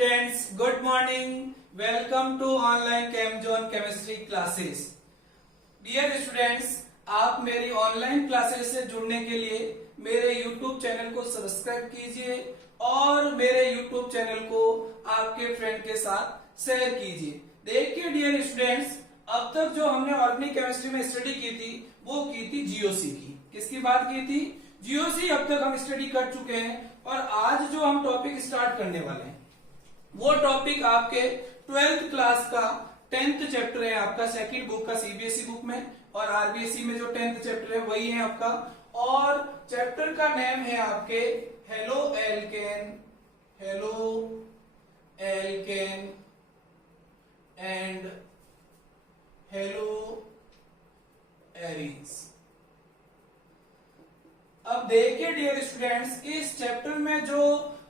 Students, good morning. Welcome to online Chemzone chemistry classes. Dear students, आप मेरी online classes से जुड़ने के लिए मेरे YouTube चैनल को सब्सक्राइब कीजिए और मेरे YouTube चैनल को आपके फ्रेंड के साथ शेयर कीजिए। देखिए डियर स्टूडेंट्स, अब तक जो हमने ऑर्गेनिक केमिस्ट्री में स्टडी की थी वो की थी जीओसी की। किसकी बात की थी? जीओसी अब तक हम स्टडी कर चुके हैं और आज जो हम टॉपिक स्टार्ट करने वाले हैं वो टॉपिक आपके 12th क्लास का 10th चैप्टर है, आपका सेकंड बुक का सीबीएसई बुक में, और आरबीएसई में जो 10th चैप्टर है वही है आपका। और चैप्टर का नेम है आपके halo alkane and hello arenes. अब देखिए डियर स्टूडेंट्स, इस चैप्टर में जो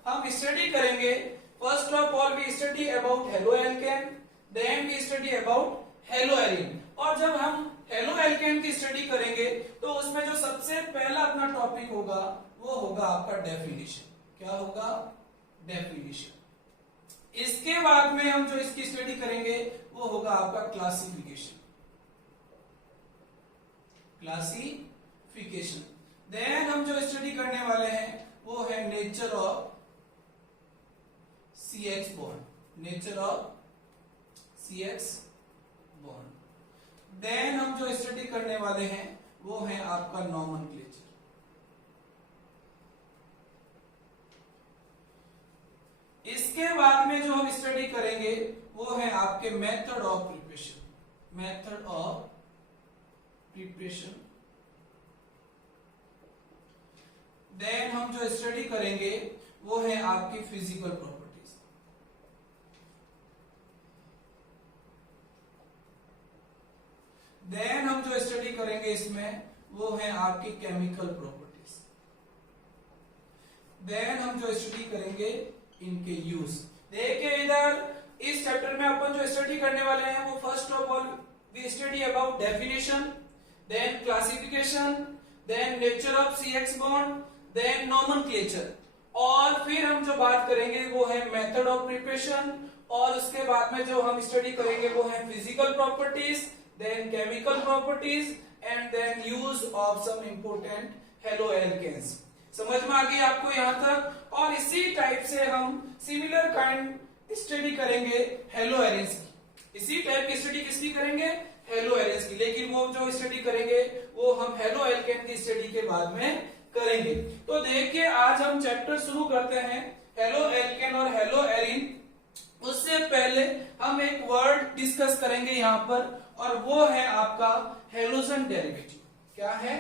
हम स्टडी करेंगे, first of all we study about halo alkane, then we study about halo arene. और जब हम हेलो एल्केन की स्टडी करेंगे तो उसमें जो सबसे पहला अपना टॉपिक होगा वो होगा आपका डेफिनेशन। क्या होगा? डेफिनेशन। इसके बाद में हम जो इसकी स्टडी करेंगे वो होगा आपका क्लासिफिकेशन। देन हम जो स्टडी करने वाले हैं वो है nature of CH bond. Then हम जो स्टडी करने वाले हैं वो है आपका नॉमेनक्लेचर। इसके बाद में जो हम स्टडी करेंगे वो है आपके मेथड ऑफ प्रिपरेशन। देन हम जो स्टडी करेंगे वो है आपकी फिजिकल प्रॉपर्टीज। देन हम जो स्टडी करेंगे इसमें वो है आपकी केमिकल प्रॉपर्टीज। देन हम जो स्टडी करेंगे इनके यूज। देखिए इधर इस चैप्टर में अपन जो स्टडी करने वाले हैं वो first of all we study about definition, then classification, then nature of CH bond, then nomenclature, और फिर हम जो बात करेंगे वो है मेथड ऑफ प्रिपरेशन, और उसके बाद में जो हम स्टडी करेंगे वो है physical properties, then chemical properties and then use of some important halo alkanes. समझ में आ गई आपको यहां तक? और इसी टाइप से हम सिमिलर काइंड स्टडी करेंगे हेलो एरीन्स की। इसी टाइप की स्टडी किसकी करेंगे? हेलो एरीन्स की। लेकिन वो जो स्टडी करेंगे वो हम हेलो एल्केन की स्टडी के बाद में करेंगे। तो देखिए आज हम चैप्टर शुरू करते हैं हेलो एल्केन और हेलो एरीन। उससे पहले हम एक वर्ड डिस्कस करेंगे यहां पर, और वो है आपका हेलोजन डेरिवेटिव। क्या है?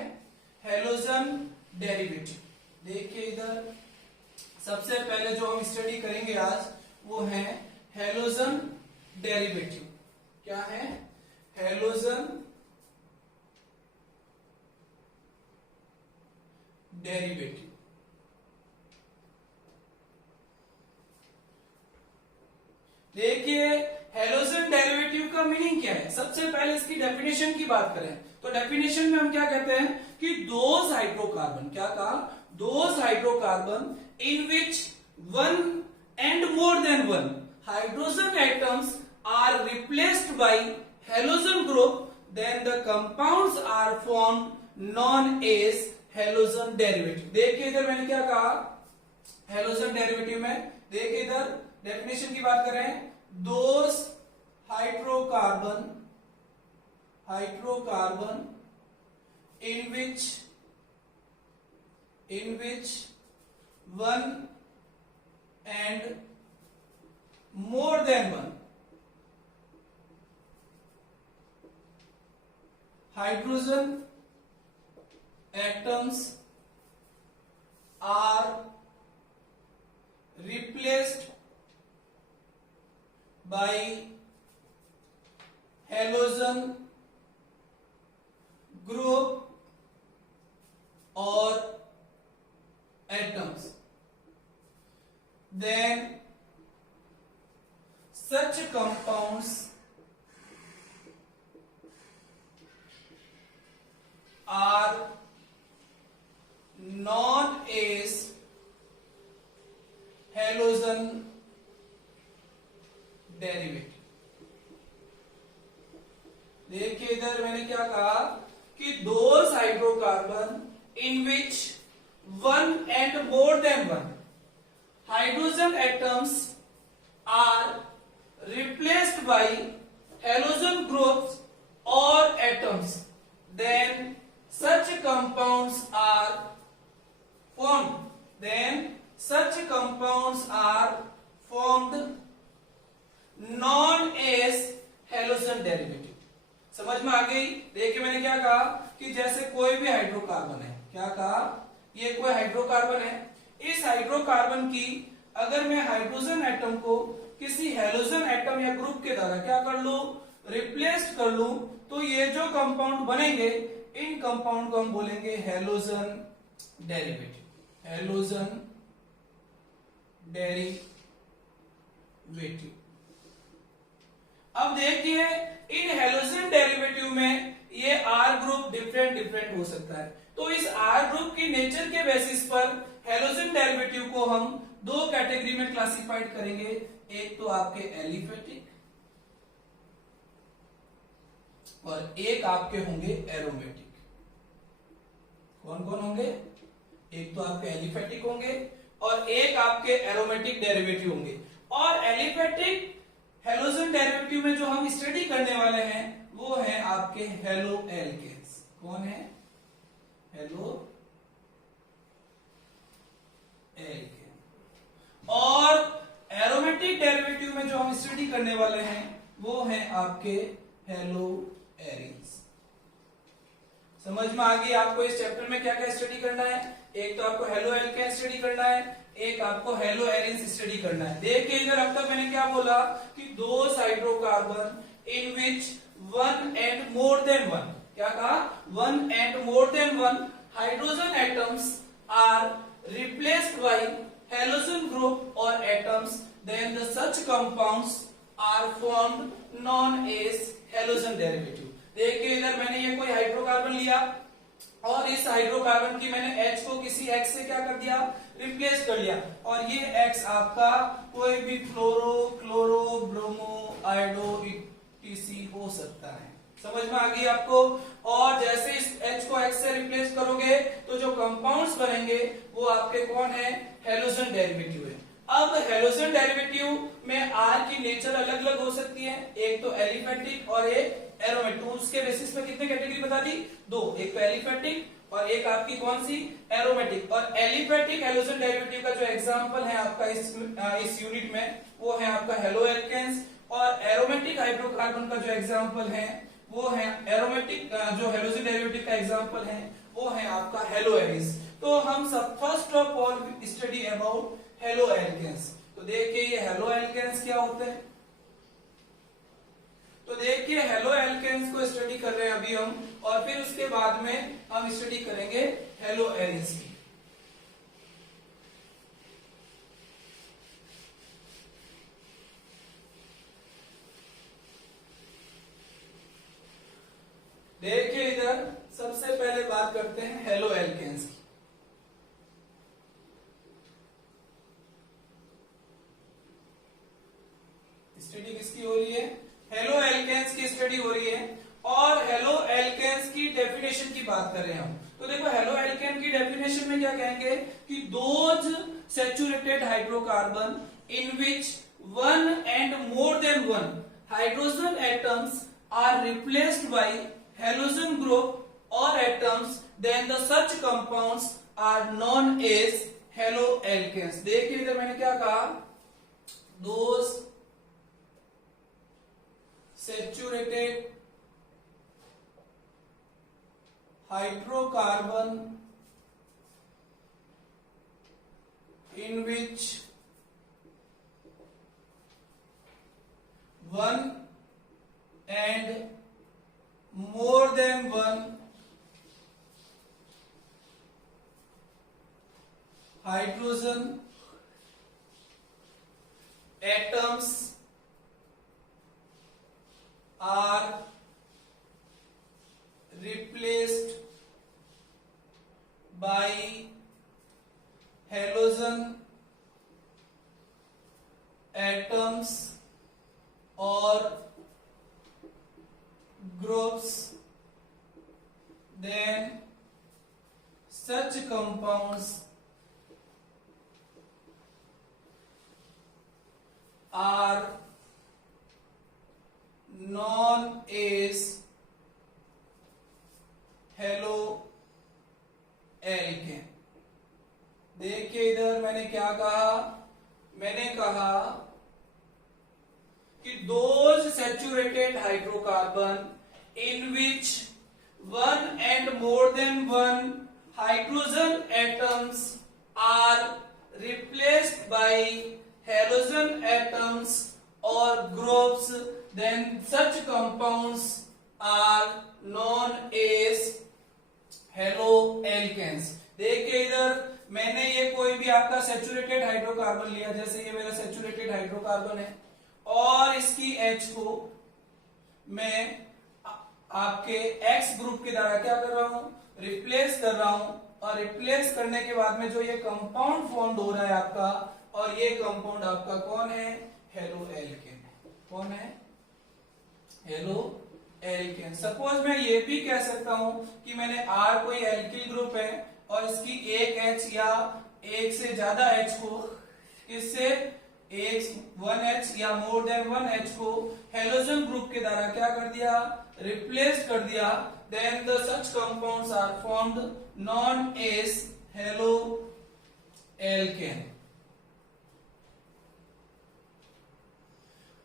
Halogen derivative. देखिए इधर सबसे पहले जो हम स्टडी करेंगे आज वो है हेलोजन डेरिवेटिव। क्या है? Halogen derivative. देखिए हेलोजन डेरिवेटिव का मीनिंग क्या है। सबसे पहले इसकी डेफिनेशन की बात करें तो डेफिनेशन में हम क्या कहते हैं कि दोज हाइड्रोकार्बन, क्या कहा? Those hydrocarbon in which one and more than one hydrogen atoms are replaced by halogen group, then the compounds are formed known as halogen derivative. देखिए इधर मैंने क्या कहा हेलोजन डेरिवेटिव में? देखिए इधर डेफिनेशन की बात करें, दोस hydrocarbon in which one and more than one hydrogen atoms are replaced by halogen group or atoms, then such compounds are known as halogen क्या कहा कि those hydrocarbon in which one and more than one hydrogen atoms are replaced by halogen groups or atoms, then such compounds are formed. Then such compounds are formed known as halogen derivative. समझ में आ गई? देखिए मैंने क्या कहा कि जैसे कोई भी हाइड्रोकार्बन है, क्या कहा, ये कोई हाइड्रोकार्बन है, इस हाइड्रोकार्बन की अगर मैं हाइड्रोजन एटम को किसी हेलोजन एटम या ग्रुप के द्वारा क्या कर लूं, रिप्लेस कर लूं, तो ये जो कंपाउंड बनेंगे इन कंपाउंड को हम बोलेंगे हेलोजन डेरिवेटिव, हेलोजन डेरिवेटिव। अब देखिए इन हेलोजन डेरिवेटिव में ये आर ग्रुप डिफरेंट हो सकता है, तो इस आर ग्रुप की नेचर के बेसिस पर हेलोजन डेरिवेटिव को हम दो कैटेगरी में क्लासिफाइड करेंगे। एक तो आपके एलिफेटिक और एक आपके होंगे एरोमेटिक। कौन कौन होंगे? एक तो आपके एलिफेटिक होंगे और एक आपके एरोमेटिक डेरिवेटिव होंगे। और एलिफेटिक हेलोजन डेरिवेटिव में जो हम स्टडी करने वाले हैं वो है आपके हेलो एल्केन्स। कौन है? Halo alkane. और एरोमेटिक डेरिवेटिव में जो हम स्टडी करने वाले हैं वो है आपके हेलो एरीन्स। समझ में आ गई आपको इस चैप्टर में क्या क्या स्टडी करना है? एक तो आपको हेलो एल्केन स्टडी करना है, एक आपको हेलो एरीन्स स्टडी करना है। देखिए इधर अब तक मैंने क्या बोला कि those hydrocarbon in which one and more than one, क्या कहा, one and more than one hydrogen atoms are replaced by halogen group or atoms, then the such compounds are formed known as halogen derivative। देखिए इधर मैंने ये कोई hydrocarbon लिया और इस हाइड्रोकार्बन की मैंने H को किसी X से क्या कर दिया, रिप्लेस कर लिया, और ये X आपका कोई भी फ्लोरो, क्लोरो, ब्रोमो, आयोडो etc हो सकता है। समझ में आ गई आपको? और जैसे इस H को X से रिप्लेस करोगे तो जो कंपाउंड्स बनेंगे वो आपके कौन है, हेलोजन डेरिवेटिव है। अब हेलोजन डेरिवेटिव में R की नेचर अलग अलग हो सकती है, एक तो एलिफेटिक और एक एरोमेटिक। उसके बेसिस पे कितने कैटेगरी बता दी? दो, एक तो एलिफेटिक और एक आपकी कौन सी, एरोमेटिक। और एलिफेटिक हेलोजन डेरिवेटिव का जो एग्जांपल है आपका इस यूनिट में वो है आपका हेलो एल्केन्स, और एरोमेटिक हाइड्रोकार्बन का जो एग्जांपल है वो है एरोमेटिक, जो हेलोजन डेरिवेटिव का एग्जांपल है वो है आपका हेलो एरीन्स। तो हम सब first of all study about halo alkanes. तो देखिए ये हेलो एल्केन्स क्या होते हैं। तो देखिए हेलो एल्केन्स को स्टडी कर रहे हैं अभी हम, और फिर उसके बाद में हम स्टडी करेंगे हेलो एरीन्स की। देखिए इधर सबसे पहले बात करते हैं हेलो एल्केन्स की। स्टडी किसकी हो रही है? हेलो एल्केन्स की स्टडी हो रही है, और हेलो एल्केन्स की डेफिनेशन की बात कर रहे हैं हम। तो देखो हेलो एल्केन की डेफिनेशन में क्या कहेंगे कि those saturated hydrocarbon in which one and more than one hydrogen atoms are replaced by halogen group or atoms, then the such compounds are known as haloalkanes। देखिए इधर मैंने क्या कहा, those saturated hydrocarbon in which one and more than one hydrogen atoms are replaced by halogen atoms or groups then such compounds are known as haloalkane. देखिए इधर मैंने क्या कहा, मैंने कहा कि those saturated hydrocarbon in which one and more than one hydrogen atoms are replaced by halogen atoms or groups, then such compounds are known as haloalkanes. देखिए इधर मैंने ये कोई भी आपका सैचुरेटेड हाइड्रोकार्बन लिया, जैसे ये मेरा सैचुरेटेड हाइड्रोकार्बन है और इसकी H को मैं आपके X ग्रुप के द्वारा क्या कर रहा हूं, रिप्लेस कर रहा हूं। और रिप्लेस करने के बाद में जो ये कंपाउंड फॉर्म हो रहा है आपका, और ये कंपाउंड आपका कौन है, हेलोएल्केन। कौन है, हेलोएल्केन। सपोज मैं ये भी कह सकता हूं कि मैंने R कोई एल्किल ग्रुप है और इसकी एक H या एक से ज्यादा H को किससे, वन H या मोर देन वन H को हेलोजन ग्रुप के द्वारा क्या कर दिया, रिप्लेस कर दिया, then the such compounds are formed known as haloalkane.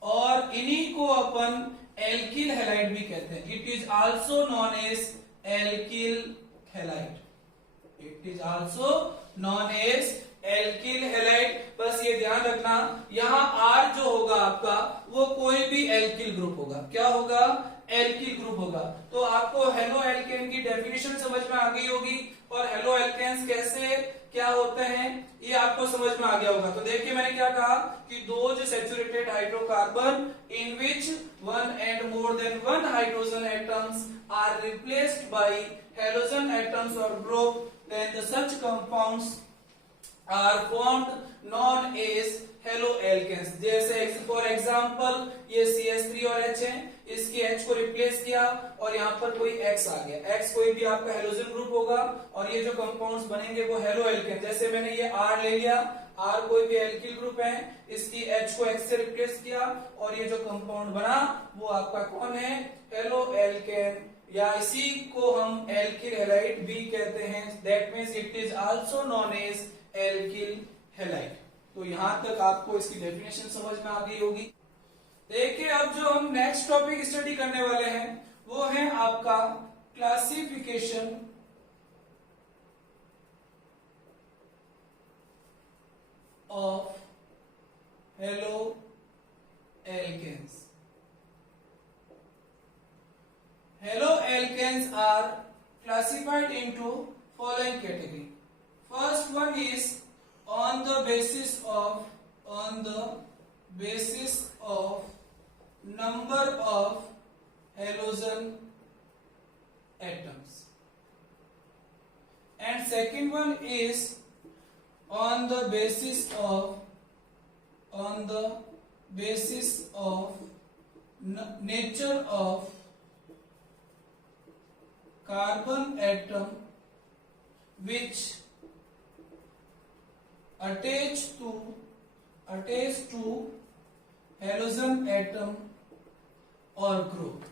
और इन्हीं को अपन एल्किल हैलाइड भी कहते हैं। It is also known as alkyl halide. It is also known as alkyl halide. बस ये ध्यान रखना, यहां R जो होगा आपका वो कोई भी एल्किल ग्रुप होगा। क्या होगा, एल्किल ग्रुप होगा। तो आपको हेलोएल्केन की डेफिनेशन समझ में आ गई होगी और हेलोएल्केन्स कैसे क्या होते हैं ये आपको समझ में आ गया होगा। तो देखिए मैंने क्या कहा कि those saturated hydrocarbon in which one and more than one hydrogen atoms are replaced by halogen atoms और group, then the such compounds are formed known as haloalkanes. जैसे फॉर एग्जांपल ये CH3 और H है, इसकी H को replace किया और यहाँ पर कोई X आ गया। X कोई भी आपका हेलोजन ग्रुप होगा और ये जो कंपाउंड्स बनेंगे वो हेलोएल्केन। जैसे मैंने ये R ले लिया, R कोई भी एल्किल ग्रुप है, इसकी H को X से रिप्लेस किया और ये जो कंपाउंड बना वो आपका कौन है, हेलोएल्केन, या इसी को हम एल्किल हैलाइड भी कहते हैं। That means it is also known as alkyl halide. तो यहां तक आपको इसकी डेफिनेशन समझ में आ गई होगी। देखिए अब जो हम नेक्स्ट टॉपिक स्टडी करने वाले हैं वो है आपका classification of haloalkanes. Haloalkanes are classified into following category. First one is on the basis of number of halogen atoms, and second one is on the basis of nature of carbon atom which attach to halogen atom or group।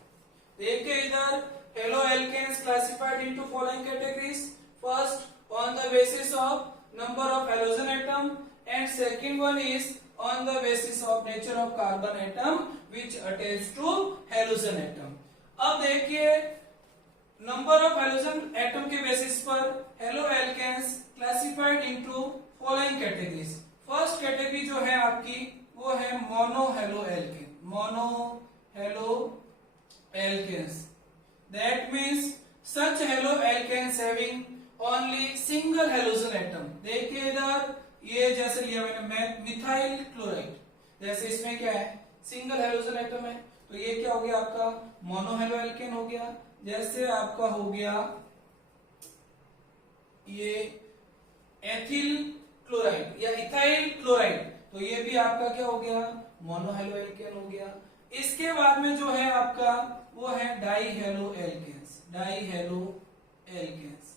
देखिए इधर haloalkanes classified into following categories. First on the basis of number of halogen atom and second one is on the basis of nature of carbon atom which attach to halogen atom। अब देखिए number of halogen atom के basis पर haloalkanes classified into following categories. First category जो है आपकी वो है monohaloalkane. Monohaloalkanes, that means such haloalkanes having only single halogen atom. देखिए इधर ये जैसे लिया मैंने मिथाइल क्लोराइड, जैसे इसमें क्या है, सिंगल हेलोजन एटम है, तो ये क्या हो गया आपका मोनोहेलोएल्केन हो गया। जैसे आपका हो गया ये एथिल क्लोराइड या इथाइल क्लोराइड, तो ये भी आपका क्या हो गया, मोनोहेलोएल्केन हो गया। इसके बाद में जो है आपका वो है डाईहेलोएल्केन्स। डाईहेलोएल्केन्स एल्केन्स।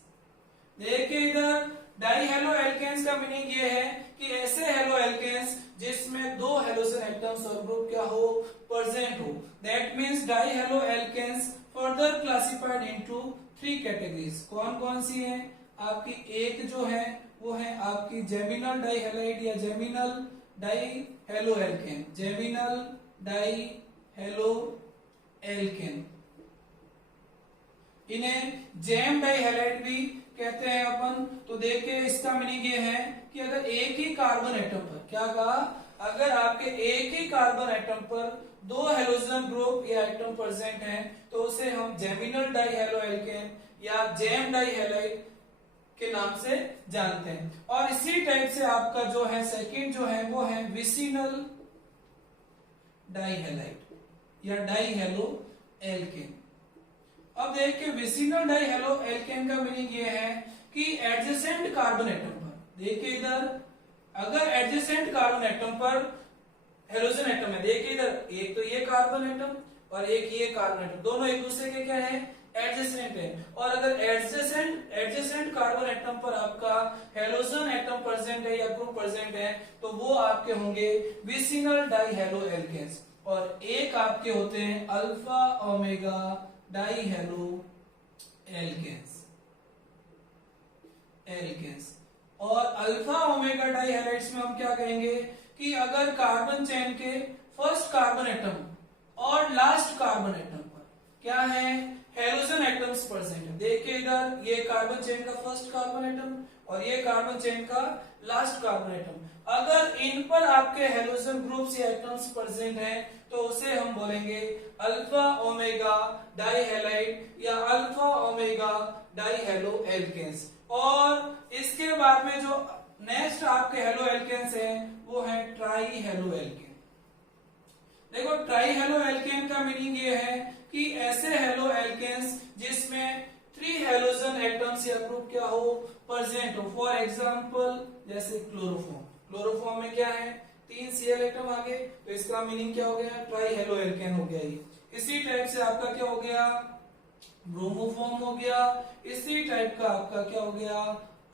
देखिए इधर डाई हेलो एल्केन्स का मीनिंग ये है कि ऐसे हेलो एल्केन्स जिसमें दो हेलोजन एटम्स और ग्रुप क्या हो, प्रेजेंट हो। That means di halo alkanes further classified into 3 categories. कौन कौन सी है आपकी? एक जो है वो है आपकी जेमिनल डाई हैलाइड या geminal die halo alkane, geminal die halo alkane. इन्हें जेम डाई हैलाइड भी कहते हैं अपन। तो देखिए इसका मीनिंग ये है कि अगर एक ही कार्बन एटम पर, क्या कहा, अगर आपके एक ही कार्बन एटम पर दो हेलोजन ग्रुप या एटम प्रेजेंट हैं तो उसे हम जेमिनल डाई हेलो एल्केन या जेम डाई हैलाइड के नाम से जानते हैं। और इसी टाइप से आपका जो है सेकंड जो है वो है विसिनल डाई हैलाइड या डाई हेलो एल्केन। अब देखिए विसिनल डाई हेलो एल्केन का मीनिंग ये है कि एडजेसेंट कार्बन एटम पर, देखिए इधर अगर एडजेसेंट कार्बन एटम पर हेलोजन एटम है, देखिए इधर एक तो ये कार्बन एटम और एक ये कार्बन एटम, दोनों एक दूसरे के क्या है, एडजेसेंट है। और अगर एडजेसेंट कार्बन एटम पर आपका हेलोजन एटम प्रेजेंट है या ग्रुप प्रेजेंट है तो वो आपके होंगे विसिनल डाई हेलो एल्केन्स। और एक आपके होते हैं alpha omega di halo alkanes. और अल्फा ओमेगा डाई हैलाइड्स में हम क्या कहेंगे कि अगर कार्बन चेन के फर्स्ट कार्बन एटम और लास्ट कार्बन एटम पर क्या है, हेलोजन एटम्स प्रेजेंट है। देखिए इधर ये कार्बन चेन का फर्स्ट कार्बन एटम और ये कार्बन चेन का लास्ट कार्बन एटम, अगर इन पर आपके हेलोजन ग्रुप्स या एटम्स प्रेजेंट हैं तो उसे हम बोलेंगे अल्फा ओमेगा डाई हैलाइड या alpha omega di halo alkanes. और इसके बाद में जो नेक्स्ट आपके हेलो एल्केन्स हैं वो है ट्राई हेलो एल्केन। देखो ट्राई हेलो एल्केन का मीनिंग ये है कि ऐसे हेलो एल्केन्स जिसमें 3 हेलोजन एटम्स या ग्रुप क्या हो, प्रेजेंट हो। फॉर एग्जांपल जैसे क्लोरोफॉर्म, क्लोरोफॉर्म में क्या है 3 Cl एटम आ गए तो इसका मीनिंग क्या हो गया, ट्राई हेलो एल्केन हो गया ये। इसी टाइप से आपका क्या हो गया, ब्रोमोफॉर्म हो गया। इसी टाइप का आपका क्या हो गया,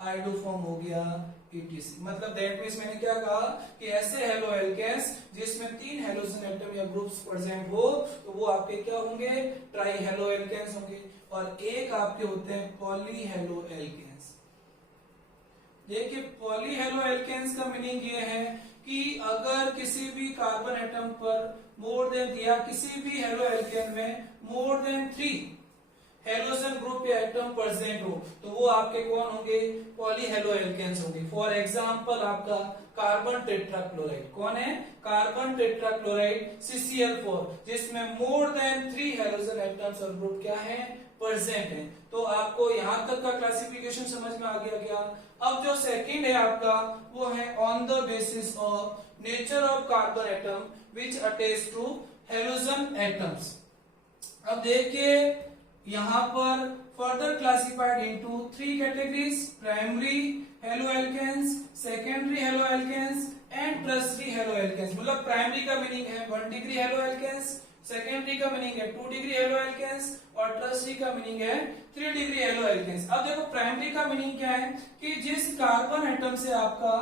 आयोडोफॉर्म हो गया, etc। मतलब दैट मींस मैंने क्या कहा कि ऐसे हेलो एल्केन्स जिसमें 3 हेलोजन एटम या ग्रुप्स प्रेजेंट हो तो वो आपके क्या होंगे, ट्राई हेलो एल्केन्स होंगे। और एक आपके होते हैं पॉली हेलो एल्केन्स। देखिए पॉली हेलो एल्केन्स का मीनिंग ये है कि अगर किसी भी कार्बन एटम पर मोर देन या किसी भी हेलो एल्केन में मोर देन 3 हेलोजन ग्रुप या एटम प्रेजेंट हो तो वो आपके कौन होंगे, पॉली हेलो एल्केन्स होंगे। फॉर एग्जांपल आपका कार्बन टेट्राक्लोराइड, कौन है, कार्बन टेट्राक्लोराइड CCl4 जिसमें मोर देन 3 हेलोजन एटम्स और ग्रुप क्या है, प्रेजेंट है। तो आपको यहां तक का क्लासिफिकेशन समझ में आ गया क्या। अब जो सेकंड है आपका वो है on the basis of nature of carbon atom which attach to halogen atoms. अब देखिए यहां पर further classified into 3 categories, primary halo alkanes, secondary halo alkanes and tertiary halo alkanes. मतलब प्राइमरी का मीनिंग है 1 डिग्री हेलो एल्केन्स, सेकेंडरी का meaning है 2 degree halo alkanes और टर्शियरी का मीनिंग है 3 डिग्री हेलो एल्केन्स। अब देखो प्राइमरी का मीनिंग क्या है कि जिस कार्बन एटम से आपका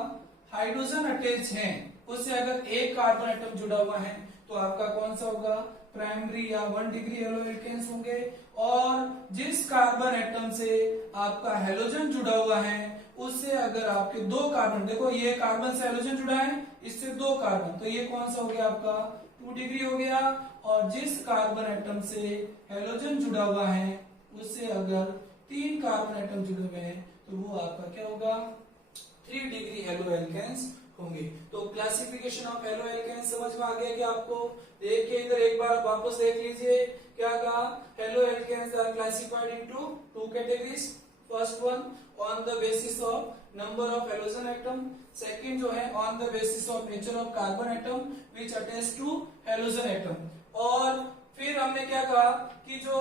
हाइड्रोजन अटैच है उससे अगर एक कार्बन एटम जुड़ा हुआ है तो आपका कौन सा होगा, प्राइमरी या 1 डिग्री हेलो एल्केन्स होंगे। और जिस कार्बन एटम से आपका हेलोजन जुड़ा हुआ है उससे अगर आपके 2 कार्बन, देखो ये कार्बन से हेलोजन जुड़ा है, इससे 2 कार्बन, तो ये कौन सा हो गया आपका 2 डिग्री हो गया। और जिस कार्बन एटम से हेलोजन जुड़ा हुआ है उससे अगर 3 कार्बन एटम जुड़े हुए हैं तो वो आपका क्या होगा, 3 डिग्री हेलो एल्केन्स होंगे। तो क्लासिफिकेशन ऑफ हेलो एल्केन्स समझ में आ गया कि आपको। देखिए इधर एक बार वापस देख लीजिए क्या कहा, halo alkanes are classified into 2 categories. First one on the basis of number of halogen atom, second जो है on the basis of nature of carbon atom which attach to halogen atom. और फिर हमने क्या कहा कि जो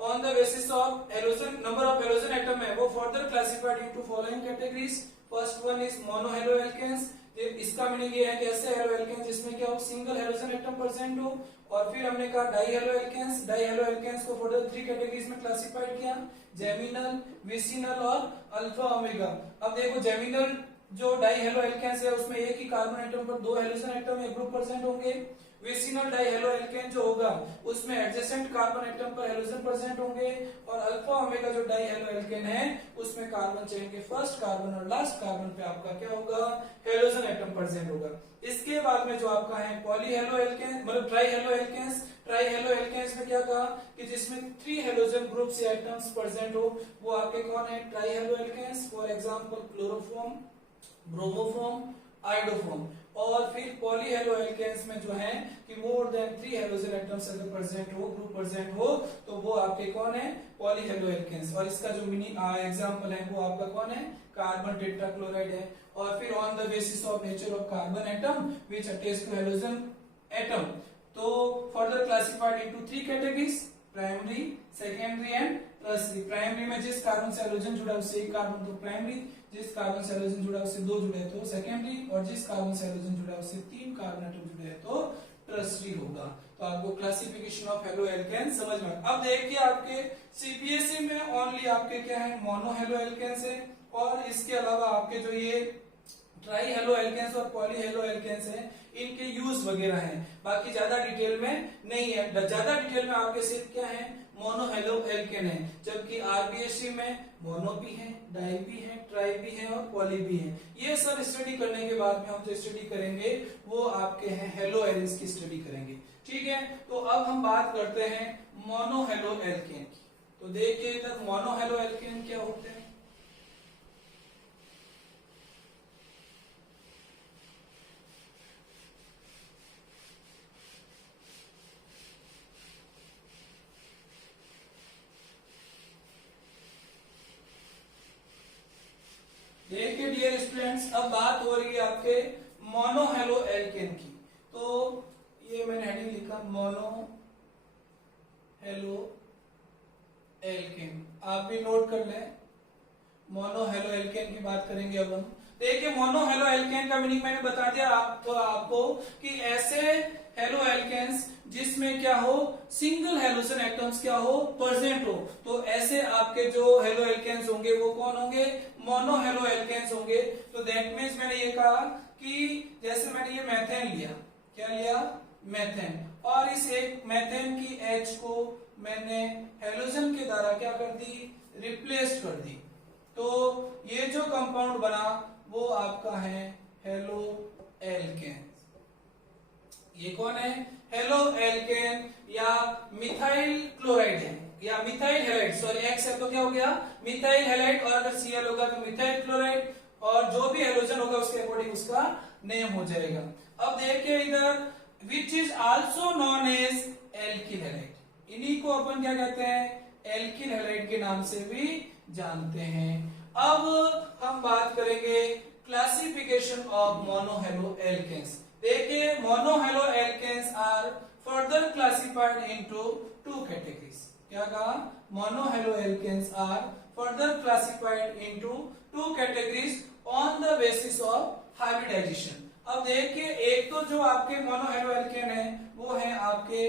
on the basis of halogen number of halogen atom है वो further classified into following categories. First one is mono halo alkanes, इसका मीनिंग ये है कि ऐसे हेलो एल्केन जिसमें क्या हो, सिंगल हाइड्रोजन एटम प्रेजेंट हो। और फिर हमने कहा डाई हेलो एल्केन्स को फर्दर 3 कैटेगरीज में क्लासिफाइड किया, जेमिनल, विसिनल और अल्फा ओमेगा। अब देखो जेमिनल जो डाई हेलो एल्केन्स है उसमें एक ही कार्बन एटम पर 2 हाइड्रोजन एटम या ग्रुप प्रेजेंट होंगे। विसिनल डाई हेलो एल्केन जो होगा उसमें एडजेसेंट कार्बन एटम पर हाइड्रोजन प्रेजेंट होंगे। और अल्फा ओमेगा जो डाई हेलो एल्केन है उसमें कार्बन चेन के फर्स्ट कार्बन और लास्ट कार्बन पे आपका क्या होगा, हाइड्रोजन एटम प्रेजेंट होगा। इसके बाद में जो आपका है पॉली हेलो एल्केन मतलब ट्राई हेलो एल्केन्स में क्या कहा कि जिसमें 3 हाइड्रोजन ग्रुप्स या एटम्स प्रेजेंट हो वो आपके कौन है, tri halo alkanes. For example chloroform, bromoform, iodoform. और फिर पॉली हेलो एल्केन्स में जो है कि मोर देन 3 हाइड्रोजन एटम्स अगर प्रेजेंट हो, ग्रुप प्रेजेंट हो तो वो आपके कौन है, पॉली हेलो एल्केन्स। और इसका जो मिनी एग्जांपल है वो आपका कौन है, कार्बन टेट्राक्लोराइड है। और फिर on the basis of nature of carbon atom which attach to hydrogen atom, तो further classified into 3 categories, primary, secondary and tertiary. Primary में जिस कार्बन से हाइड्रोजन जुड़ा उससे एक कार्बन तो प्राइमरी, जिस कार्बन से हाइड्रोजन जुड़ा उससे 2 जुड़े तो सेकेंडरी, और जिस कार्बन से हाइड्रोजन जुड़ा उससे 3 कार्बन एटम जुड़े तो टर्शियरी होगा। तो आपको क्लासिफिकेशन ऑफ हेलो एल्केन समझ में। अब देखिए आपके सीबीएसई में ओनली आपके क्या है, मोनो हेलो एल्केन्स है। और इसके अलावा आपके जो ये ट्राई हेलो एल्केन्स और पॉली हेलो एल्केन्स है इनके यूज वगैरह हैं, बाकी ज्यादा डिटेल में नहीं है। ज्यादा डिटेल में आपके सिर्फ क्या है, मोनो हेलो एल्केन है। जबकि आरबीएससी में मोनो भी है, डाई भी है, ट्राई भी है और पॉली भी है। ये सब स्टडी करने के बाद में हम जो स्टडी करेंगे वो आपके हैं हेलो एल्केन्स की स्टडी करेंगे, ठीक है। तो अब हम बात करते हैं मोनो हेलो एल्केन की। तो देखिए इधर मोनो हेलो एल्केन क्या होते हैं। देखिए डियर स्टूडेंट्स, अब बात हो रही है आपके मोनो हेलो एल्केन की। तो ये मैंने हेडिंग लिखा मोनो हेलो एल्केन, आप भी नोट कर लें। मोनो हेलो एल्केन की बात करेंगे अब हम। देखिए मोनो हेलो एल्केन का मीनिंग मैंने बता दिया आपको कि ऐसे हेलो एल्केन्स जिसमें क्या हो, सिंगल हाइड्रोजन एटम्स क्या हो, प्रेजेंट हो। तो ऐसे आपके जो हेलो एल्केन्स होंगे वो कौन होंगे, मोनो हेलो एल्केन्स होंगे। तो दैट मीन्स मैंने ये कहा कि जैसे मैंने ये मेथेन लिया, क्या लिया, मेथेन, और इस एक मेथेन की H को मैंने हेलोजन के द्वारा क्या कर दी, रिप्लेस कर दी। तो ये जो कंपाउंड बना वो आपका है हेलो एल्केन। ये कौन है, हेलो एल्केन या मिथाइल क्लोराइड है या मिथाइल हैलाइड, सॉरी एक्स है तो क्या हो गया, मिथाइल हैलाइड, और अगर Cl होगा तो मिथाइल क्लोराइड, और जो भी हेलोजन होगा उसके अकॉर्डिंग उसका नेम हो जाएगा। अब देखिए इधर which is also known as alkyl halide, इन्हीं को अपन क्या कहते हैं, एल्किल हैलाइड के नाम से भी जानते हैं। अब हम बात करेंगे classification of mono halo alkanes. देखिए mono halo alkanes are further classified into 2 categories. क्या कहा, mono halo alkanes are further classified into 2 categories on the basis of hybridisation. अब देखिए एक तो जो आपके मोनो हेलो एल्केन है वो है आपके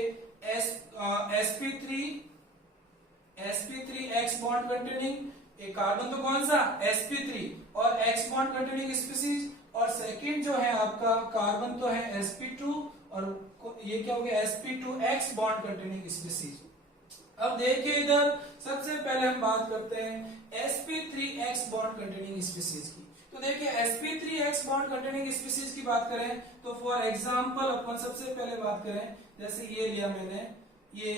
sp3 x बॉन्ड कंटेनिंग, एक कार्बन तो कौन सा, sp3 और x बॉन्ड कंटेनिंग स्पीसीज, और सेकंड जो है आपका कार्बन तो है sp2 और ये क्या हो गया, sp2x बॉन्ड कंटेनिंग स्पीसीज। अब देखिए इधर सबसे पहले हम बात करते हैं sp3x बॉन्ड कंटेनिंग स्पीसीज की। तो देखिए sp3x बॉन्ड कंटेनिंग स्पीसीज की बात करें तो फॉर एग्जांपल अपन सबसे पहले बात करें, जैसे ये लिया मैंने, ये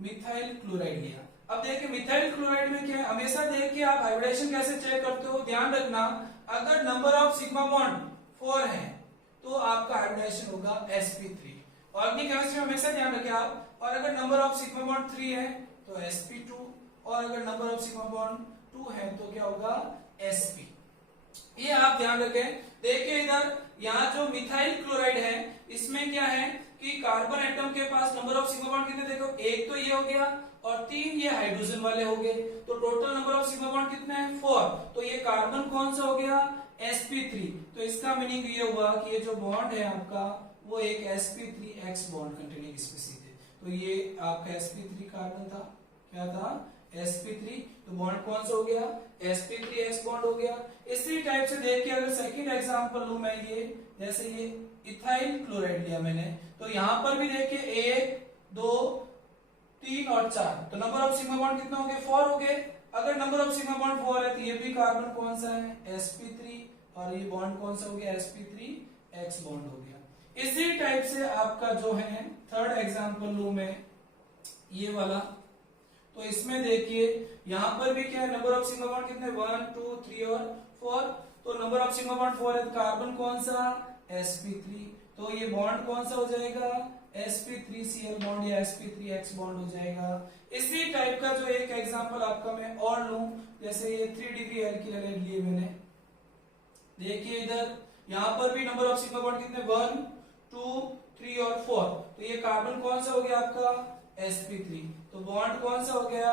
मिथाइल क्लोराइड लिया। अब देखिए मिथाइल क्लोराइड में क्या है, हमेशा देखिए आप हाइब्रिडेशन कैसे चेक करते हो, ध्यान रखना अगर नंबर ऑफ सिग्मा बॉन्ड 4 है तो आपका हाइब्रिडेशन होगा sp3। ऑर्गेनिक केमिस्ट्री में हमेशा ध्यान रखें आप, और अगर नंबर ऑफ सिग्मा बॉन्ड 3 है तो sp2, और अगर नंबर ऑफ सिग्मा बॉन्ड 2 है तो क्या होगा, sp। ये आप ध्यान रखें। देखिए इधर यहाँ जो मिथाइल क्लोराइड है इसमें क्या है कि कार्बन एटम के पास नंबर ऑफ सिग्मा बॉन्ड कितने, देखो एक तो ये हो गया और 3 ये हाइड्रोजन वाले हो गए, तो total number of sigma bond कितने हैं, 4। तो ये कार्बन कौन सा हो गया, sp3, तो इसका मीनिंग ये हुआ कि ये जो बॉन्ड है आपका वो एक sp3x बॉन्ड कंटेनिंग स्पीशीज है। तो ये आपका sp3 कार्बन था, क्या था sp3, तो बॉन्ड कौन सा हो गया sp3x बॉन्ड हो गया। इसी टाइप से देखिए अगर सेकंड एग्जांपल लूं मैं, ये जैसे ये इथाइल क्लोराइड लिया मैंने, तो यहां पर भी देखिए 1 2 3 और 4, तो नंबर ऑफ सिग्मा बॉन्ड कितना हो गए 4 हो गए। अगर नंबर ऑफ सिग्मा बॉन्ड 4 है तो ये भी कार्बन कौन सा है sp3, और ये बॉन्ड कौन सा हो गया sp3x बॉन्ड हो गया। इसी टाइप से आपका जो है थर्ड एग्जांपल लूं मैं ये वाला, तो इसमें देखिए यहां पर भी क्या है नंबर ऑफ सिग्मा बॉन्ड कितने 1 2 3 और 4, तो नंबर ऑफ सिग्मा बॉन्ड 4 है तो कार्बन कौन सा sp3, तो ये बॉन्ड कौन सा हो जाएगा sp3cl बॉन्ड या sp3x बॉन्ड हो जाएगा। इसी टाइप का जो एक एग्जांपल आपका मैं और लूं, जैसे ये 3 डिग्री एल्किल हैलाइड लिए मैंने, देखिए इधर यहां पर भी नंबर ऑफ सिग्मा बॉन्ड कितने 1 2 3 और 4, तो ये कार्बन कौन सा हो गया आपका sp3, तो बॉन्ड कौन सा हो गया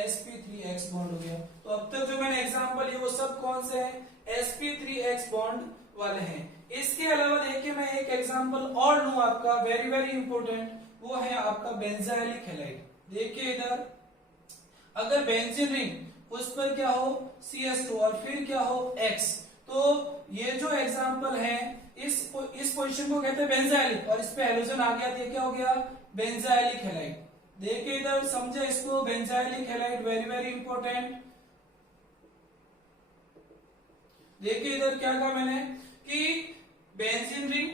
sp3x बॉन्ड हो गया। तो अब तक जो मैंने एग्जांपल लिए वो सब कौन से हैं sp3x बॉन्ड वाले हैं। इसके अलावा देखिए मैं एक एग्जांपल और लूं आपका वेरी वेरी इंपॉर्टेंट, वो है आपका बेंजाइलिक हैलाइड। देखिए इधर अगर बेंजीन रिंग उस पर क्या हो CS2 और फिर क्या हो X, तो ये जो एग्जांपल है इस पोजीशन को कहते हैं बेंजाइलिक, और इस पे हैलोजन आ गया तो ये क्या हो गया बेंजाइलिक हैलाइड। देखिए इधर समझे इसको, benzylic halide very very important. देखिए इधर क्या कहा मैंने कि बेंजीन रिंग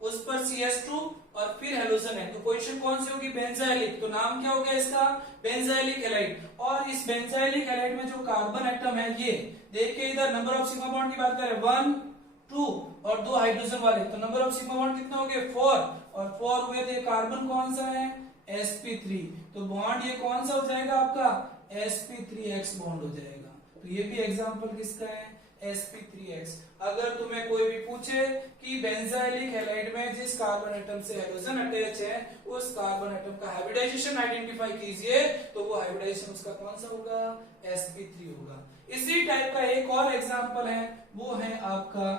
उस पर CS2 और फिर हैलोजन है, तो पोजीशन कौन सी होगी बेंजाइलिक, तो नाम क्या हो गया इसका बेंजाइलिक हैलाइड। और इस बेंजाइलिक हैलाइड में जो कार्बन एटम है ये देखिए इधर नंबर ऑफ सिग्मा बॉन्ड की बात करें 1 2 और 2 हाइड्रोजन वाले, तो नंबर ऑफ सिग्मा बॉन्ड कितना हो गए 4 और 4 हुए, तो ये कार्बन कौन सा है sp3, तो बॉन्ड ये कौन सा हो जाएगा आपका sp3x बॉन्ड हो जाएगा। तो ये भी एग्जांपल किसका है sp3x। अगर तुम्हें कोई भी पूछे कि बेंजाइलिक हैलाइड में जिस कार्बन एटम से हाइड्रोजन अटैच है उस कार्बन एटम का हाइब्रिडाइजेशन आइडेंटिफाई कीजिए, तो वो हाइब्रिडाइजेशन उसका कौन सा होगा sp3 होगा। इसी टाइप का एक और एग्जांपल है वो है आपका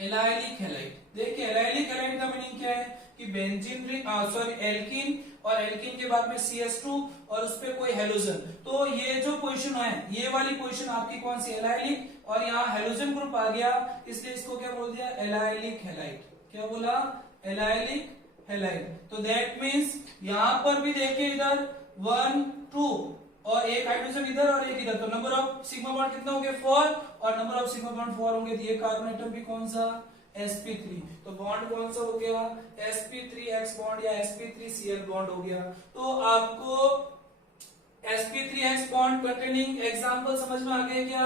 एलाइलिक हैलाइड। देखिए एलाइलिक हैलाइड का मीनिंग क्या है कि बेंजीन रिंग एल्कीन, और एल्कीन के बाद में CS2 और उस पे कोई हेलोजन, तो ये जो पोजीशन है ये वाली पोजीशन आपकी कौन सी एलाइलिक, और यहाँ हेलोजन ग्रुप आ गया इसलिए इसको क्या बोल दिया एलाइलिक हैलाइड। क्या बोला एलाइलिक हैलाइड। तो दैट मींस यहाँ पर भी देखिए इधर 1 2 और एक हाइड्रोजन इधर और एक इधर, तो नंबर ऑफ सिग्मा बॉन्ड कितना हो गया 4, और नंबर ऑफ सिग्मा बॉन्ड 4 होंगे, तो ये कार्बन एटम भी कौन सा sp3, तो बॉन्ड कौन सा हो गया sp3x बॉन्ड या sp3cl बॉन्ड हो गया। तो आपको sp3x बॉन्ड कंटेनिंग एग्जांपल समझ में आ गए क्या?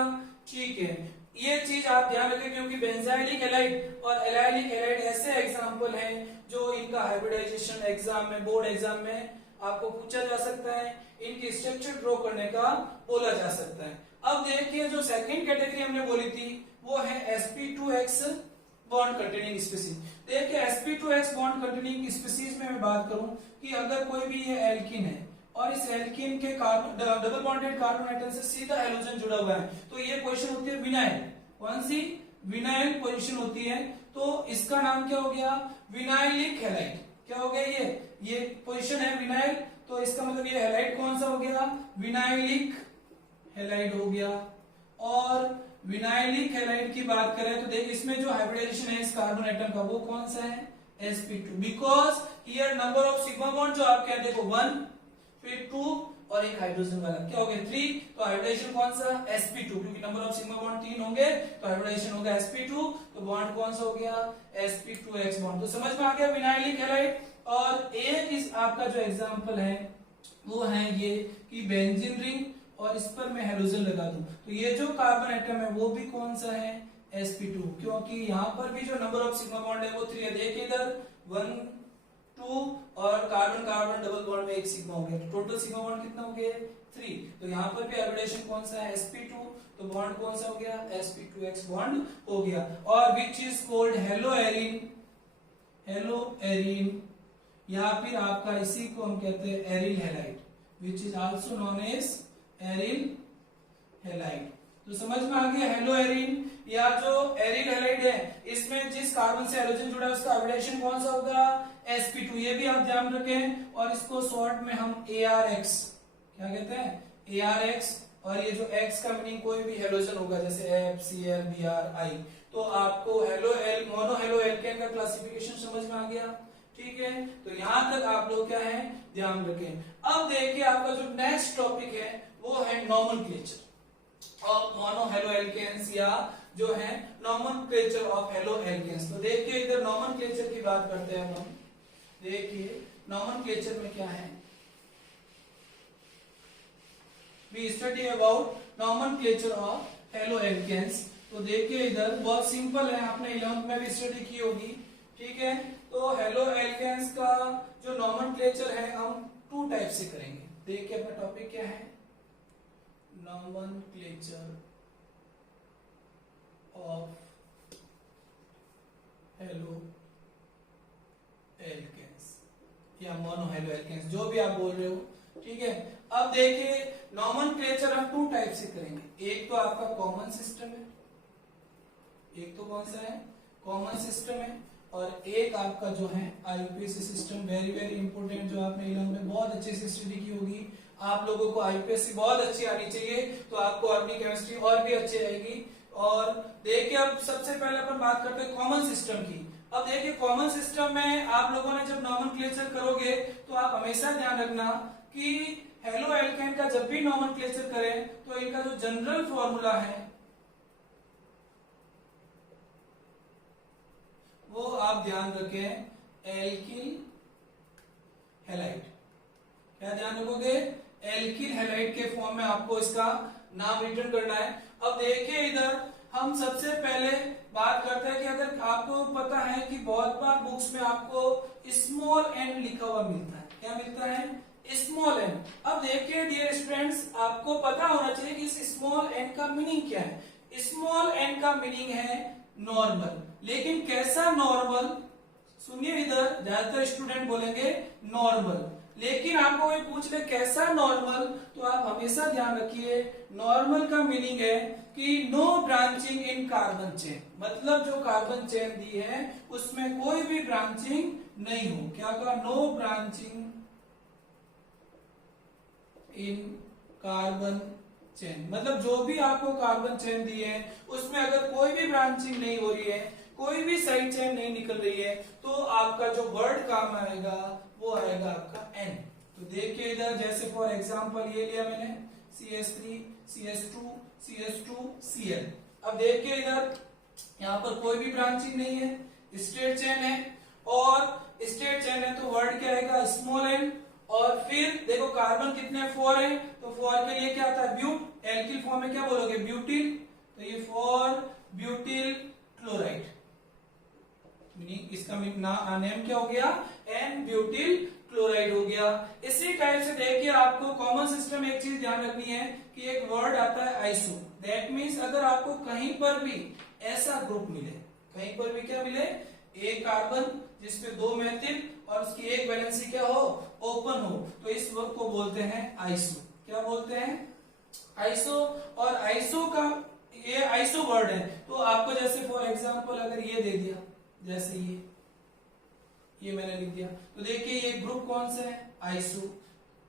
ठीक है, ये चीज आप ध्यान रखें क्योंकि बेंजाइलिक हैलाइड और एलाइलिक हैलाइड ऐसे एग्जांपल हैं जो इनका हाइब्रिडाइजेशन एग्जाम में, बोर्ड एग्जाम में आपको पूछा जा सकता है, इनकी स्ट्रक्चर ड्रॉ करने का बोला जा सकता है। अब देखिए जो सेकंड कैटेगरी हमने बोली थी वो है sp2x बॉन्ड कंटेनिंग स्पीशीज। देखिए sp2x बॉन्ड कंटेनिंग स्पीशीज में मैं बात करूं कि अगर कोई भी ये एल्कीन है और इस एल्कीन के carbon double bonded carbon atom से सीधा हैलोजन जुड़ा हुआ है, तो ये पोजीशन होती है विनाइल। कौन सी? विनाइल पोजीशन होती है, तो इसका नाम क्या हो गया विनाइलिक हैलाइड। क्या हो गया ये पोजीशन है विनाइल, तो इसका मतलब ये हैलाइड कौन सा हो गया विनाइलिक हैलाइड हो गया। और विनाइलिक हैलाइड की बात करें तो देख इसमें जो हाइब्रिडाइजेशन है इस कार्बन एटम का वो कौन सा है sp2, because here number of sigma bond जो आपके हैं देखो 1 फिर 2 और एक हाइड्रोजन वाला क्या हो गया 3, तो हाइब्रिडाइजेशन कौन सा sp2, क्योंकि नंबर ऑफ सिग्मा बॉन्ड 3 होंगे तो हाइब्रिडाइजेशन होगा sp2, तो बॉन्ड कौन सा हो गया sp2x बॉन्ड। तो समझ में आ गया विनाइलिक हैलाइड। और एक इस आपका जो एग्जांपल है वो है ये कि बेंजीन रिंग और इस पर मैं हेलोजन लगा दूं, तो ये जो कार्बन एटम है वो भी कौन सा है sp2, क्योंकि यहाँ पर भी जो नंबर ऑफ सिग्मा बॉन्ड है वो 3 है। देखिए इधर 1 2 और कार्बन कार्बन डबल बॉन्ड में एक सिग्मा हो गया, तो टोटल सिग्मा बॉन्ड कितना हो गया 3, तो यहाँ पर भी हाइब्रिडाइजेशन कौन सा है sp2, तो बॉन्ड कौन सा हो गया sp2x बॉन्ड हो गया। और which is called halo arene, या फिर आपका इसी को हम कहते हैं aryl halide, which is also known as aryl halide. तो समझ में आ गया हेलो एरीन या जो एरिल हैलाइड है इसमें जिस कार्बन से हाइड्रोजन जुड़ा है उसका हाइब्रिडेशन कौन सा होगा, sp2। ये भी आप ध्यान रखें। और इसको शॉर्ट में हम ARX क्या कहते हैं, ARX। और ये जो X का मीनिंग कोई भी हेलोजन होगा जैसे F, Cl, Br, I। तो आपको hello L mono halo alkane का क्लासिफिकेशन समझ में आ गया, ठीक है। तो यहां तक आप लोग क्या है ध्यान रखें। अब देखिए आपका जो नेक्स्ट टॉपिक है वो है nomenclature of mono halo alkanes या जो है नॉमेनक्लेचर ऑफ हेलो एल्केन्स। तो देखिए इधर नॉमेनक्लेचर की बात करते हैं हम। देखिए नॉमेनक्लेचर में क्या है, we study about nomenclature of haloalkanes। तो देखिए इधर बहुत सिंपल है, आपने 11th में भी स्टडी की होगी, ठीक है। तो haloalkanes का जो नॉमेनक्लेचर है हम 2 टाइप से करेंगे। देखिए अपना टॉपिक क्या है, नॉमेनक्लेचर ऑफ हेलोएल्केन्स या मोनोहेलोएल्केन्स, जो भी आप बोल रहे हो, ठीक है। अब देखिए नॉमेनक्लेचर हम 2 टाइप से करेंगे। एक तो आपका कॉमन सिस्टम है, एक तो कौन सा है कॉमन सिस्टम है, और एक आपका जो है IUPAC system. Very very important, जो आपने 11 में बहुत अच्छे से स्टडी की होगी। आप लोगों को आईयूपीएसी बहुत अच्छी आनी चाहिए, तो आपको ऑर्गेनिक केमिस्ट्री और भी अच्छी आएगी। और देखिए अब सबसे पहले अपन बात करते हैं कॉमन सिस्टम की। अब देखिए कॉमन सिस्टम में आप लोगों ने जब नॉमेनक्लेचर करोगे तो आप हमेशा ध्यान रखना कि हेलो एल्केन का जब भी नॉमेनक्लेचर करें तो इनका जो जनरल फॉर्मूला है वो आप ध्यान रखें, एल्किल हैलाइड। क्या ध्यान रखोगे, एल्किल हैलाइड के फॉर्म में आपको इसका नाम रिटर्न करना है। अब देखिए इधर हम सबसे पहले बात करते हैं कि अगर आपको पता है कि बहुत बार बुक्स में आपको स्मॉल एन लिखा हुआ मिलता है, क्या मिलता है, स्मॉल एन। अब देखिए डियर स्टूडेंट्स, आपको पता होना चाहिए कि इस स्मॉल एन का मीनिंग क्या है। स्मॉल एन का मीनिंग है नॉर्मल, लेकिन कैसा नॉर्मल, सुनिए इधर ज्यादातर स्टूडेंट बोलेंगे नॉर्मल, लेकिन आपको कोई पूछ ले कैसा नॉर्मल, तो आप हमेशा ध्यान रखिए नॉर्मल का मीनिंग है कि नो ब्रांचिंग इन कार्बन चेन। मतलब जो कार्बन चेन दी है उसमें कोई भी ब्रांचिंग नहीं हो। क्या कहा, नो ब्रांचिंग इन कार्बन चेन। मतलब जो भी आपको कार्बन चेन दी है उसमें अगर कोई भी ब्रांचिंग नहीं हो रही है, कोई भी साइड चेन नहीं निकल रही है, तो आपका जो वर्ड काम आएगा वो आएगा आपका एन। तो देखिए इधर जैसे फॉर एग्जांपल ये लिया मैंने CH3 CH2 CH2 Cl। अब देखिए इधर यहाँ पर कोई भी ब्रांचिंग नहीं है, स्ट्रेट चेन है, और स्ट्रेट चेन है तो वर्ड क्या आएगा, स्मॉल एन। और फिर देखो कार्बन कितने 4 है, तो 4 के लिए क्या आता है, ब्यूट। एल्किल फॉर्म में क्या बोलोगे, ब्यूटिल। तो ये 4 ब्यूटिल क्लोराइड, मीनिंग इसका नेम क्या हो गया, एन ब्यूटिल क्लोराइड हो गया। इसी टाइप से देखिए आपको कॉमन सिस्टम एक चीज ध्यान रखनी है कि एक वर्ड आता है आइसो। दैट मीन्स अगर आपको कहीं पर भी ऐसा ग्रुप मिले, कहीं पर भी क्या मिले, एक कार्बन जिसमें 2 मेथिल और उसकी एक वैलेंसी क्या हो, ओपन हो, तो इस वर्ड को बोलते हैं आइसो। क्या बोलते हैं, आइसो। और आइसो का ये आइसो वर्ड है, तो आपको जैसे फॉर एग्जांपल अगर ये दे दिया, जैसे ये मैंने लिख दिया, तो देखिए ये ग्रुप कौन सा है, आइसो।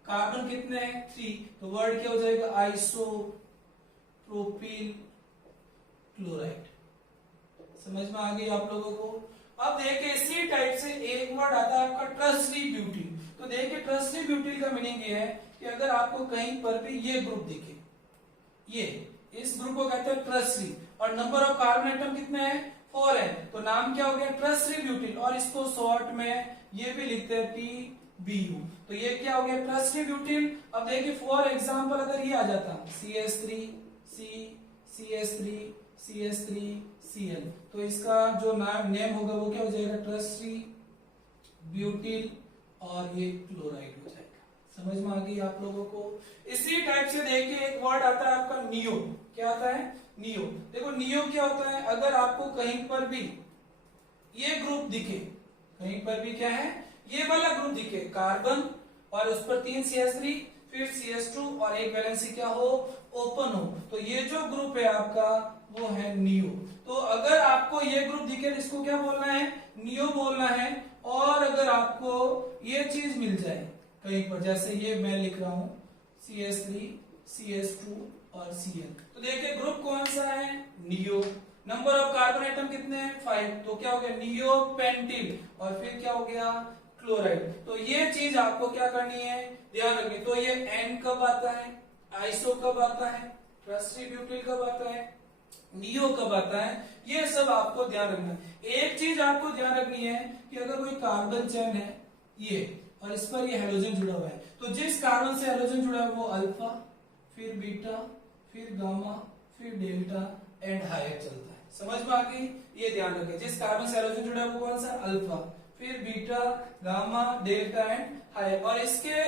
कार्बन कितने हैं, 3, तो वर्ड क्या हो जाएगा, आइसो प्रोपिल क्लोराइड। समझ में आ गई आप लोगों को। अब देखिए इसी टाइप से एक वर्ड आता है आपका ट्रस्टी ब्यूटिल। तो देखिए ट्रस्टी ब्यूटिल का मीनिंग ये है कि अगर आपको कहीं पर भी ये ग्रुप दिखे, ये इस ग्रुप को कहते हैं ट्रस्टी, और नंबर ऑफ कार्बन एटम कितने हैं, 4 है, तो नाम क्या हो गया, ट्रस्टी ब्यूटिल। और इसको शॉर्ट में ये भी लिखते हैं TBU। तो ये क्या हो गया, ट्रस्टी ब्यूटिल। अब देखिए फॉर एग्जांपल अगर ये आ जाता CH3 C CH3 CH3 Cl, तो इसका जो नेम होगा वो क्या हो जाएगा, ट्रस्टी ब्यूटिल, और ये क्लोराइड हो जाएगा। समझ में आ गई आप लोगों को। इसी टाइप से देखिए एक वर्ड आता है आपका नियो। क्या आता है, नियो। देखो नियो क्या होता है, अगर आपको कहीं पर भी ये ग्रुप दिखे, कहीं पर भी क्या है, ये वाला ग्रुप दिखे, कार्बन और उस पर 3 CH3 फिर CH2 और एक वैलेंसी क्या हो, ओपन हो, तो ये जो ग्रुप है आपका वो है नियो। तो अगर आपको ये ग्रुप दिखे तो इसको क्या बोलना है, नियो बोलना है। और अगर आपको ये चीज मिल जाए कहीं पर, जैसे ये मैं लिख रहा हूं CH3 CH2 और Cl, तो देखिए ग्रुप कौन सा है, neo. Number of carbon atom कितने हैं, 5, तो क्या हो गया नियो पेंटिल, और फिर क्या हो गया क्लोराइड। तो ये चीज आपको क्या करनी है, ध्यान रखनी। तो ये N कब आता है, आइसो कब आता है, ट्रस्टी ब्यूटिल कब आता है, नियो कब आता है, ये सब आपको ध्यान रखना है। एक चीज आपको ध्यान रखनी है कि अगर कोई कार्बन चेन है ये, और इस पर ये हेलोजन जुड़ा हुआ है, तो जिस कार्बन से हेलोजन जुड़ा है वो अल्फा, फिर बीटा, फिर गामा, फिर डेल्टा एंड हायर चलता है। समझ में आ गई, ये ध्यान रखें। जिस कार्बन से हेलोजन जुड़ा है वो कौन सा, अल्फा, फिर beta, gamma, delta and higher. और इसके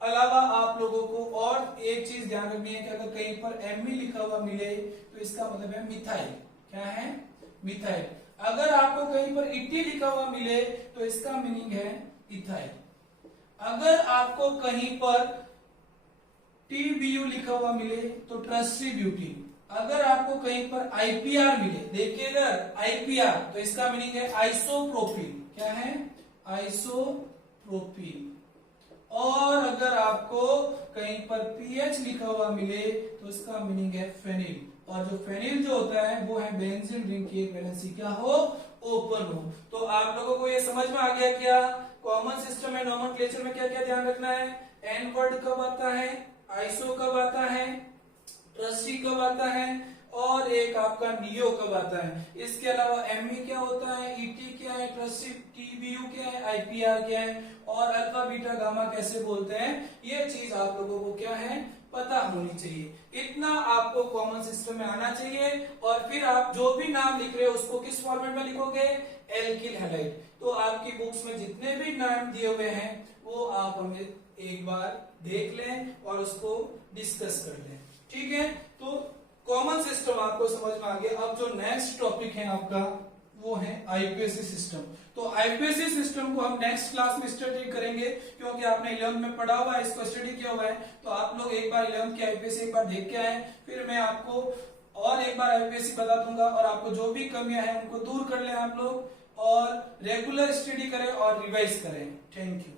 अलावा आप लोगों को और एक चीज ध्यान रखनी है कि अगर कहीं पर Me लिखा हुआ मिले तो इसका मतलब है मिथाइल। क्या है, मिथाइल। अगर आपको कहीं पर इटी लिखा हुआ मिले तो इसका मीनिंग है इथाइल। अगर आपको कहीं पर TBU लिखा हुआ मिले तो ट्रस्टी ब्यूटीन। अगर आपको कहीं पर IPR मिले, देखिए अगर IPR तो इसका मीनिंग है आइसोप्रोपिल। क्या है, आइसोप्रोपिल। और अगर आपको कहीं पर PH लिखा हुआ मिले तो इसका मीनिंग है फेनिल। और जो फेनिल जो होता है वो है बेंजीन रिंग की एक वैलेंसी क्या हो, ओपन हो। तो आप लोगों को ये समझ में आ गया क्या, कॉमन सिस्टम एंड नोमेनक्लेचर में क्या क्या ध्यान रखना है, एन वर्ड कब आता है, आइसो कब आता है, ट्रस्टी कब आता है, और एक आपका नियो कब आता है। इसके अलावा Me क्या होता है, ET क्या है, ट्रस्टी TBU क्या है, IPR क्या है, और अल्फा बीटा गामा कैसे बोलते हैं, ये चीज आप लोगों को क्या है पता होनी चाहिए। इतना आपको कॉमन सिस्टम में आना चाहिए। और फिर आप जो भी नाम लिख रहे हो उसको किस फॉर्मेट में लिखोगे, एल्किल हैलाइड। तो आपकी बुक्स में जितने भी नाम दिए हुए हैं वो आप हमें एक बार देख लें और उसको डिस्कस कर लें, ठीक है। तो कॉमन सिस्टम आपको समझ में आ गया। अब जो नेक्स्ट टॉपिक है आपका वो है IUPAC सिस्टम। तो IUPAC सिस्टम को हम नेक्स्ट क्लास में स्टडी करेंगे, क्योंकि आपने 11th में पढ़ा हुआ है, इसको स्टडी किया हुआ है। तो आप लोग एक बार 11th की IUPAC एक बार देख के आए, फिर मैं आपको और एक बार IUPAC बता दूंगा, और आपको जो भी कमियां हैं उनको दूर कर लें आप लोग, और रेगुलर स्टडी करें और रिवाइज करें। Thank you.